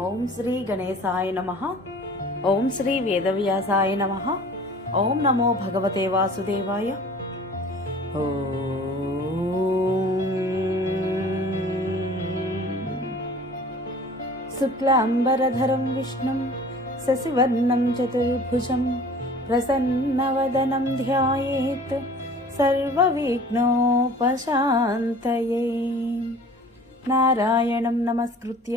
ఓం శ్రీ గణేశాయ నమ ఓం శ్రీ వేదవ్యాసాయ నమ ఓం నమో భగవతే వాసుదేవాయ శుక్లాంబరధరం విష్ణుం శశివర్ణం చతుర్భుజం ప్రసన్నవదనం ధ్యాయేత్ సర్వవిఘ్నోపశాంతయే నారాయణం నమస్కృత్య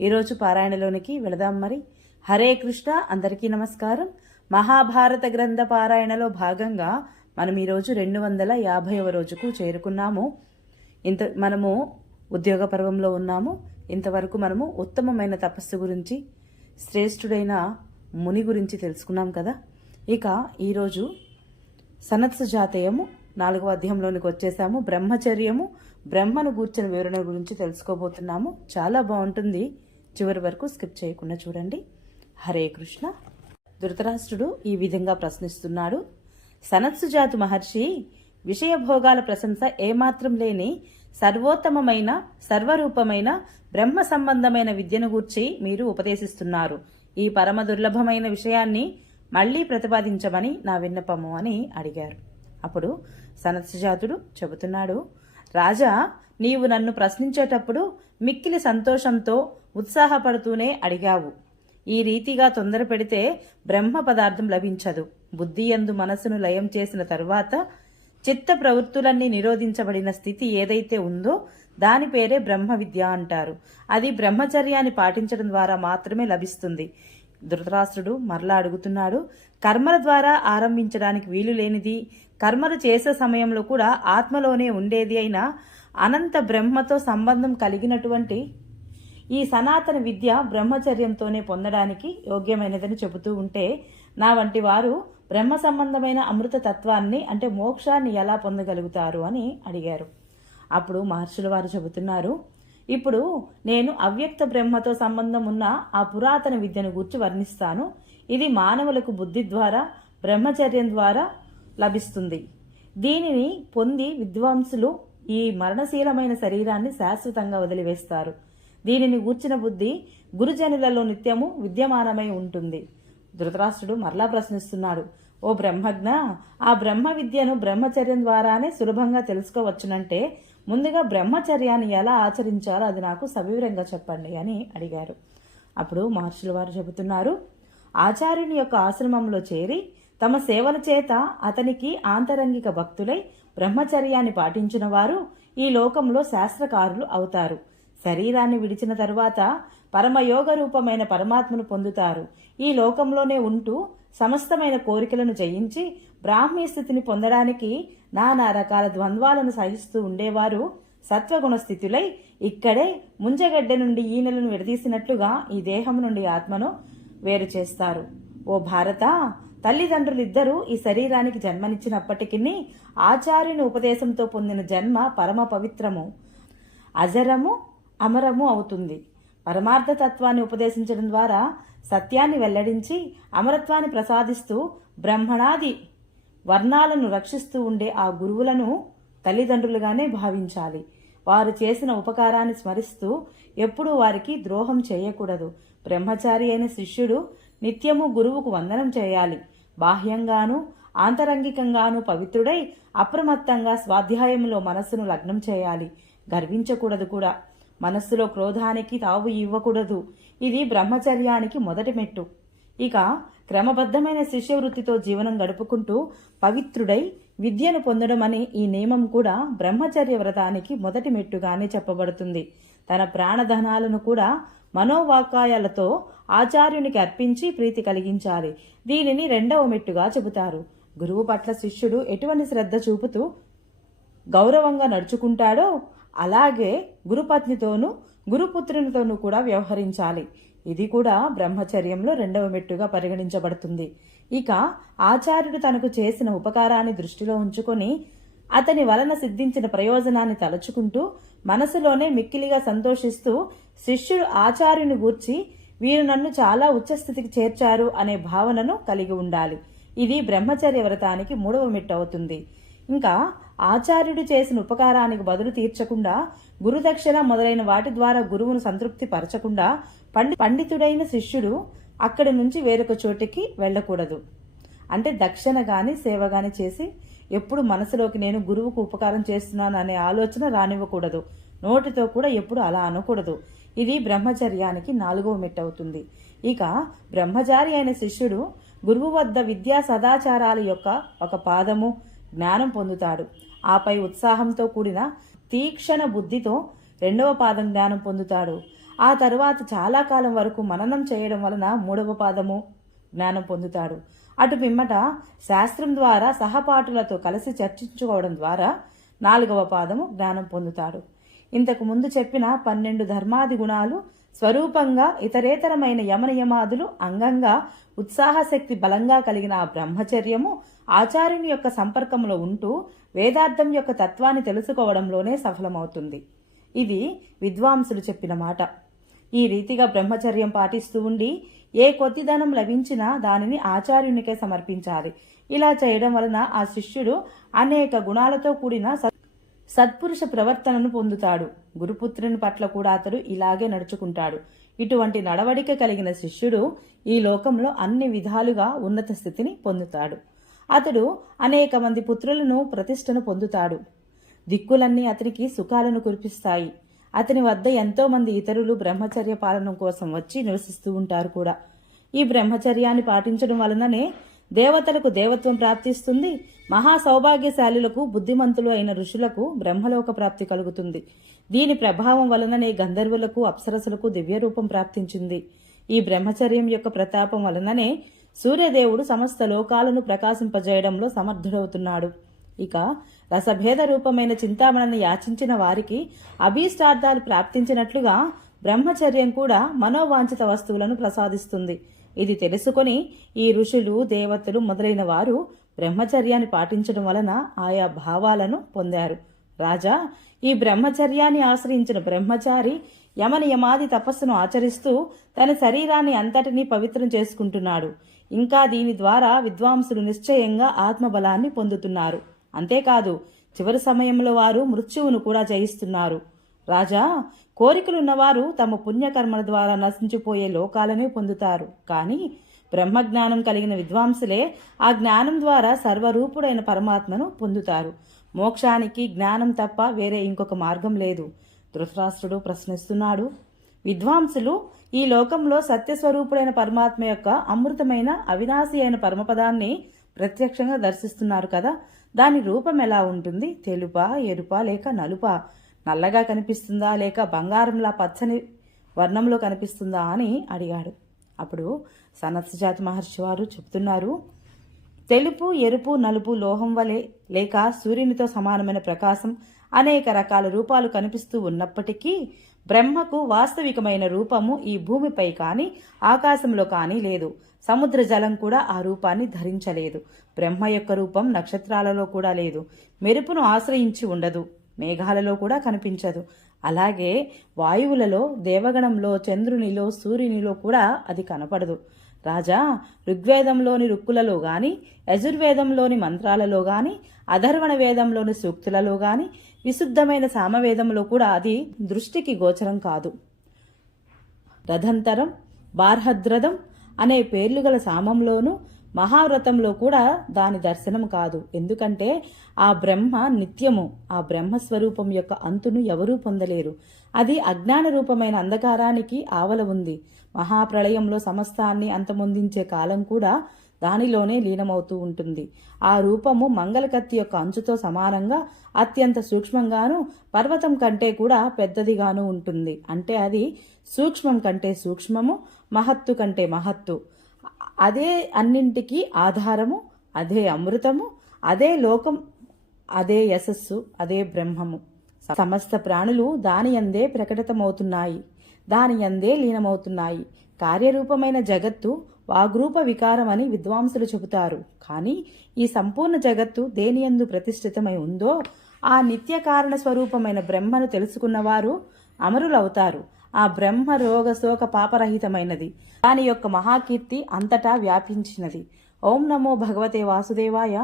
ఈరోజు పారాయణలోనికి వెళదాం మరి. హరే కృష్ణ అందరికీ నమస్కారం. మహాభారత గ్రంథ పారాయణలో భాగంగా మనం ఈరోజు రెండు వందల యాభైవ రోజుకు చేరుకున్నాము. ఇంత మనము ఉద్యోగ పర్వంలో ఉన్నాము. ఇంతవరకు మనము ఉత్తమమైన తపస్సు గురించి శ్రేష్ఠుడైన ముని గురించి తెలుసుకున్నాం కదా. ఇక ఈరోజు సనత్సు జాతయము నాలుగవ అధ్యాయంలోనికి వచ్చేసాము. బ్రహ్మచర్యము బ్రహ్మను గూర్చిన వివరణ గురించి తెలుసుకోబోతున్నాము. చాలా బాగుంటుంది. చివరి వరకు స్కిప్ చేయకుండా చూడండి. హరే కృష్ణ. ధృతరాష్ట్రుడు ఈ విధంగా ప్రశ్నిస్తున్నాడు. సనత్సుజాతు మహర్షి విషయభోగాల ప్రశంస ఏమాత్రం లేని సర్వోత్తమమైన సర్వరూపమైన బ్రహ్మ సంబంధమైన విద్యను గూర్చి మీరు ఉపదేశిస్తున్నారు. ఈ పరమ దుర్లభమైన విషయాన్ని మళ్ళీ ప్రతిపాదించమని నా విన్నపము అని అడిగారు. అప్పుడు సనత్సుజాతుడు చెబుతున్నాడు రాజా నీవు నన్ను ప్రశ్నించేటప్పుడు మిక్కిలి సంతోషంతో ఉత్సాహపడుతూనే అడిగావు. ఈ రీతిగా తొందర పెడితే బ్రహ్మ పదార్థం లభించదు. బుద్ధి యందు మనసును లయం చేసిన తరువాత చిత్త ప్రవృత్తులన్నీ నిరోధించబడిన స్థితి ఏదైతే ఉందో దాని పేరే బ్రహ్మ విద్య అంటారు. అది బ్రహ్మచర్యాన్ని పాటించడం ద్వారా మాత్రమే లభిస్తుంది. ధృతరాష్ట్రుడు మరలా అడుగుతున్నాడు కర్మల ద్వారా ఆరంభించడానికి వీలు లేనిది కర్మలు చేసే సమయంలో కూడా ఆత్మలోనే ఉండేది అయిన అనంత బ్రహ్మతో సంబంధం కలిగినటువంటి ఈ సనాతన విద్య బ్రహ్మచర్యంతోనే పొందడానికి యోగ్యమైనదని చెబుతూ ఉంటే నా వంటి వారు బ్రహ్మ సంబంధమైన అమృత తత్వాన్ని అంటే మోక్షాన్ని ఎలా పొందగలుగుతారు అని అడిగారు. అప్పుడు మహర్షుల వారు చెబుతున్నారు ఇప్పుడు నేను అవ్యక్త బ్రహ్మతో సంబంధం ఉన్న ఆ పురాతన విద్యను గుర్చి వర్ణిస్తాను. ఇది మానవులకు బుద్ధి ద్వారా బ్రహ్మచర్యం ద్వారా లభిస్తుంది. దీనిని పొంది విద్వాంసులు ఈ మరణశీలమైన శరీరాన్ని శాశ్వతంగా వదిలివేస్తారు. దీనిని ఊర్చిన బుద్ధి గురుజనులలో నిత్యము విద్యమానమై ఉంటుంది. ధృతరాష్ట్రుడు మరలా ప్రశ్నిస్తున్నాడు. ఓ బ్రహ్మజ్ఞ ఆ బ్రహ్మ విద్యను బ్రహ్మచర్యం ద్వారానే సులభంగా తెలుసుకోవచ్చునంటే ముందుగా బ్రహ్మచర్యాన్ని ఎలా ఆచరించాలో అది నాకు సవివరంగా చెప్పండి అని అడిగారు. అప్పుడు మహర్షుల వారు చెబుతున్నారు ఆచార్యుని యొక్క ఆశ్రమంలో చేరి తమ సేవల చేత అతనికి ఆంతరంగిక భక్తులై బ్రహ్మచర్యాన్ని పాటించిన వారు ఈ లోకంలో శాస్త్రకారులు అవుతారు. శరీరాన్ని విడిచిన తరువాత పరమయోగ రూపమైన పరమాత్మను పొందుతారు. ఈ లోకంలోనే ఉంటూ సమస్తమైన కోరికలను జయించి బ్రాహ్మీ స్థితిని పొందడానికి నానా రకాల ద్వంద్వాలను సహిస్తూ ఉండేవారు సత్వగుణ స్థితులై ఇక్కడే ముంజగడ్డ నుండి ఈనెలను విడదీసినట్లుగా ఈ దేహం నుండి ఆత్మను వేరు చేస్తారు. ఓ భారత తల్లిదండ్రులిద్దరూ ఈ శరీరానికి జన్మనిచ్చినప్పటికీ ఆచార్యుని ఉపదేశంతో పొందిన జన్మ పరమ పవిత్రము. అజరము అమరము అవుతుంది. పరమార్థ తత్వాన్ని ఉపదేశించడం ద్వారా సత్యాన్ని వెల్లడించి అమరత్వాన్ని ప్రసాదిస్తూ బ్రహ్మణాది వర్ణాలను రక్షిస్తూ ఉండే ఆ గురువులను తల్లిదండ్రులుగానే భావించాలి. వారు చేసిన ఉపకారాన్ని స్మరిస్తూ ఎప్పుడూ వారికి ద్రోహం చేయకూడదు. బ్రహ్మచారి అయిన శిష్యుడు నిత్యము గురువుకు వందనం చేయాలి. బాహ్యంగాను ఆంతరంగికంగాను పవిత్రుడై అప్రమత్తంగా స్వాధ్యాయంలో మనస్సును లగ్నం చేయాలి. గర్వించకూడదు కూడా. మనస్సులో క్రోధానికి తావు ఇవ్వకూడదు. ఇది బ్రహ్మచర్యానికి మొదటి మెట్టు. ఇక క్రమబద్ధమైన శిష్యవృత్తితో జీవనం గడుపుకుంటూ పవిత్రుడై విద్యను పొందడం అనే ఈ నియమం కూడా బ్రహ్మచర్య వ్రతానికి మొదటి మెట్టుగానే చెప్పబడుతుంది. తన ప్రాణధనాలను కూడా మనోవాకాయాలతో ఆచార్యునికి అర్పించి ప్రీతి కలిగించాలి. దీనిని రెండవ మెట్టుగా చెబుతారు. గురువు పట్ల శిష్యుడు ఎటువంటి శ్రద్ధ చూపుతూ గౌరవంగా నడుచుకుంటాడో అలాగే గురుపత్నితోనూ గురుపుత్రునితోనూ కూడా వ్యవహరించాలి. ఇది కూడా బ్రహ్మచర్యంలో రెండవ మెట్టుగా పరిగణించబడుతుంది. ఇక ఆచార్యుడు తనకు చేసిన ఉపకారాన్ని దృష్టిలో ఉంచుకొని అతని వలన సిద్ధించిన ప్రయోజనాన్ని తలుచుకుంటూ మనసులోనే మిక్కిలిగా సంతోషిస్తూ శిష్యుడు ఆచార్యుని గూర్చి వీరు నన్ను చాలా ఉచ్చస్థితికి చేర్చారు అనే భావనను కలిగి ఉండాలి. ఇది బ్రహ్మచర్య వ్రతానికి మూడవ మెట్టు అవుతుంది. ఇంకా ఆచార్యుడు చేసిన ఉపకారానికి బదులు తీర్చకుండా గురుదక్షిణ మొదలైన వాటి ద్వారా గురువును సంతృప్తి పరచకుండా పండి పండితుడైన శిష్యుడు అక్కడి నుంచి వేరొక చోటికి వెళ్ళకూడదు. అంటే దక్షిణ గాని సేవ గాని చేసి ఎప్పుడు మనసులోకి నేను గురువుకు ఉపకారం చేస్తున్నాను అనే ఆలోచన రానివ్వకూడదు. నోటితో కూడా ఎప్పుడు అలా అనకూడదు. ఇది బ్రహ్మచర్యానికి నాలుగవ మెట్ అవుతుంది. ఇక బ్రహ్మచారి అయిన శిష్యుడు గురువు వద్ద విద్యా సదాచారాల యొక్క ఒక పాదము జ్ఞానం పొందుతాడు. ఆపై ఉత్సాహంతో కూడిన తీక్షణ బుద్ధితో రెండవ పాదం జ్ఞానం పొందుతాడు. ఆ తరువాత చాలా కాలం వరకు మననం చేయడం వలన మూడవ పాదము జ్ఞానం పొందుతాడు. అటు పిమ్మట శాస్త్రం ద్వారా సహపాఠులతో కలిసి చర్చించుకోవడం ద్వారా నాలుగవ పాదము జ్ఞానం పొందుతాడు. ఇంతకు ముందు చెప్పిన పన్నెండు ధర్మాది గుణాలు స్వరూపంగా ఇతరేతరమైన యమనియమాదులు అంగంగా ఉత్సాహశక్తి బలంగా కలిగిన ఆ బ్రహ్మచర్యము ఆచార్యుని యొక్క సంపర్కంలో ఉంటూ వేదార్థం యొక్క తత్వాన్ని తెలుసుకోవడంలోనే సఫలమవుతుంది. ఇది విద్వాంసులు చెప్పిన మాట. ఈ రీతిగా బ్రహ్మచర్యం పాటిస్తూ ఉండి ఏ కొద్దిదనం లభించినా దానిని ఆచార్యునికే సమర్పించాలి. ఇలా చేయడం వలన ఆ శిష్యుడు అనేక గుణాలతో కూడిన సత్పురుష ప్రవర్తనను పొందుతాడు. గురుపుత్రుని పట్ల కూడా అతడు ఇలాగే నడుచుకుంటాడు. ఇటువంటి నడవడిక కలిగిన శిష్యుడు ఈ లోకంలో అన్ని విధాలుగా ఉన్నత స్థితిని పొందుతాడు. అతడు అనేక మంది పుత్రులను ప్రతిష్టను పొందుతాడు. దిక్కులన్నీ అతనికి సుఖాలను కురిపిస్తాయి. అతని వద్ద ఎంతో మంది ఇతరులు బ్రహ్మచర్య పాలన కోసం వచ్చి నివసిస్తూ ఉంటారు కూడా. ఈ బ్రహ్మచర్యాన్ని పాటించడం వలననే దేవతలకు దేవత్వం ప్రాప్తిస్తుంది. మహా సౌభాగ్యశాలులకు బుద్ధిమంతులు అయిన ఋషులకు బ్రహ్మలోక ప్రాప్తి కలుగుతుంది. దీని ప్రభావం వలననే గంధర్వులకు అప్సరసులకు దివ్యరూపం ప్రాప్తించింది. ఈ బ్రహ్మచర్యం యొక్క ప్రతాపం వలననే సూర్యదేవుడు సమస్త లోకాలను ప్రకాశింపజేయడంలో సమర్థుడవుతున్నాడు. ఇక రసభేద రూపమైన చింతామణిని యాచించిన వారికి అభీష్టార్థాలు ప్రాప్తించినట్లుగా బ్రహ్మచర్యం కూడా మనోవాంఛిత వస్తువులను ప్రసాదిస్తుంది. ఇది తెలుసుకొని ఈ ఋషులు దేవతలు మొదలైన వారు బ్రహ్మచర్యాన్ని పాటించడం వలన ఆయా భావాలను పొందారు. రాజా ఈ బ్రహ్మచర్యాన్ని ఆశ్రయించిన బ్రహ్మచారి యమనియమాది తపస్సును ఆచరిస్తూ తన శరీరాన్ని అంతటినీ పవిత్రం చేసుకుంటున్నాడు. ఇంకా దీని ద్వారా విద్వాంసులు నిశ్చయంగా ఆత్మబలాన్ని పొందుతున్నారు. అంతేకాదు చివరి సమయంలో వారు మృత్యువును కూడా జయిస్తున్నారు. రాజా కోరికలున్నవారు తమ పుణ్యకర్మల ద్వారా నశించిపోయే లోకాలనే పొందుతారు. కానీ బ్రహ్మజ్ఞానం కలిగిన విద్వాంసులే ఆ జ్ఞానం ద్వారా సర్వరూపుడైన పరమాత్మను పొందుతారు. మోక్షానికి జ్ఞానం తప్ప వేరే ఇంకొక మార్గం లేదు. ధృతరాష్ట్రుడు ప్రశ్నిస్తున్నాడు. విద్వాంసులు ఈ లోకంలో సత్యస్వరూపుడైన పరమాత్మ యొక్క అమృతమైన అవినాశి అయిన పరమపదాన్ని ప్రత్యక్షంగా దర్శిస్తున్నారు కదా. దాని రూపం ఎలా ఉంటుంది? తెలుపా ఎరుపా లేక నలుపా? నల్లగా కనిపిస్తుందా లేక బంగారంలా పచ్చని వర్ణంలో కనిపిస్తుందా అని అడిగాడు. అప్పుడు సనత్సజాతి మహర్షి వారు చెప్తున్నారు తెలుపు ఎరుపు నలుపు లోహం వలె లేక సూర్యునితో సమానమైన ప్రకాశం అనేక రకాల రూపాలు కనిపిస్తూ ఉన్నప్పటికీ బ్రహ్మకు వాస్తవికమైన రూపము ఈ భూమిపై కానీ ఆకాశంలో కానీ లేదు. సముద్ర జలం కూడా ఆ రూపాన్ని ధరించలేదు. బ్రహ్మ యొక్క రూపం నక్షత్రాలలో కూడా లేదు. మెరుపును ఆశ్రయించి ఉండదు. మేఘాలలో కూడా కనిపించదు. అలాగే వాయువులలో దేవగణంలో చంద్రునిలో సూర్యునిలో కూడా అది కనపడదు. రాజా ఋగ్వేదంలోని రుక్కులలో గాని యజుర్వేదంలోని మంత్రాలలో గాని అధర్వణ వేదంలోని సూక్తులలో గాని విశుద్ధమైన సామవేదంలో కూడా అది దృష్టికి గోచరం కాదు. రథంతరం బార్హద్రథం అనే పేర్లు గల సామంలోనూ మహావ్రతంలో కూడా దాని దర్శనం కాదు. ఎందుకంటే ఆ బ్రహ్మ నిత్యము ఆ బ్రహ్మస్వరూపం యొక్క అంతును ఎవరూ పొందలేరు. అది అజ్ఞాన రూపమైన అంధకారానికి ఆవల ఉంది. మహాప్రళయంలో సమస్తాన్ని అంతమొందించే కాలం కూడా దానిలోనే లీనమవుతూ ఉంటుంది. ఆ రూపము మంగళకత్తి యొక్క అంచుతో సమానంగా అత్యంత సూక్ష్మంగాను పర్వతం కంటే కూడా పెద్దదిగాను ఉంటుంది. అంటే అది సూక్ష్మం కంటే సూక్ష్మము మహత్తు కంటే మహత్తు. అదే అన్నింటికీ ఆధారము అదే అమృతము అదే లోకం అదే యశస్సు అదే బ్రహ్మము. సమస్త ప్రాణులు దాని అందే ప్రకటితమవుతున్నాయి దాని అందే లీనమవుతున్నాయి. కార్యరూపమైన జగత్తు వాగ్రూప వికారం అని విద్వాంసులు చెబుతారు. కానీ ఈ సంపూర్ణ జగత్తు దేనియందు ప్రతిష్ఠితమై ఉందో ఆ నిత్య కారణ స్వరూపమైన బ్రహ్మను తెలుసుకున్నవారు అమరులవుతారు. ఆ బ్రహ్మ రోగ శోక పాపరహితమైనది. దాని యొక్క మహాకీర్తి అంతటా వ్యాపించినది. ఓం నమో భగవతే వాసుదేవాయ.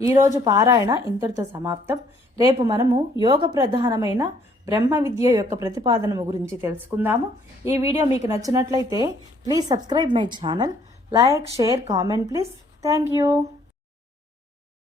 ఈరోజు పారాయణ ఇంతటితో సమాప్తం. రేపు మనము యోగ ప్రధానమైన బ్రహ్మ విద్య యొక్క ప్రతిపాదనము గురించి తెలుసుకుందాము. ఈ వీడియో మీకు నచ్చినట్లయితే please subscribe my channel. Like share comment please. Thank you.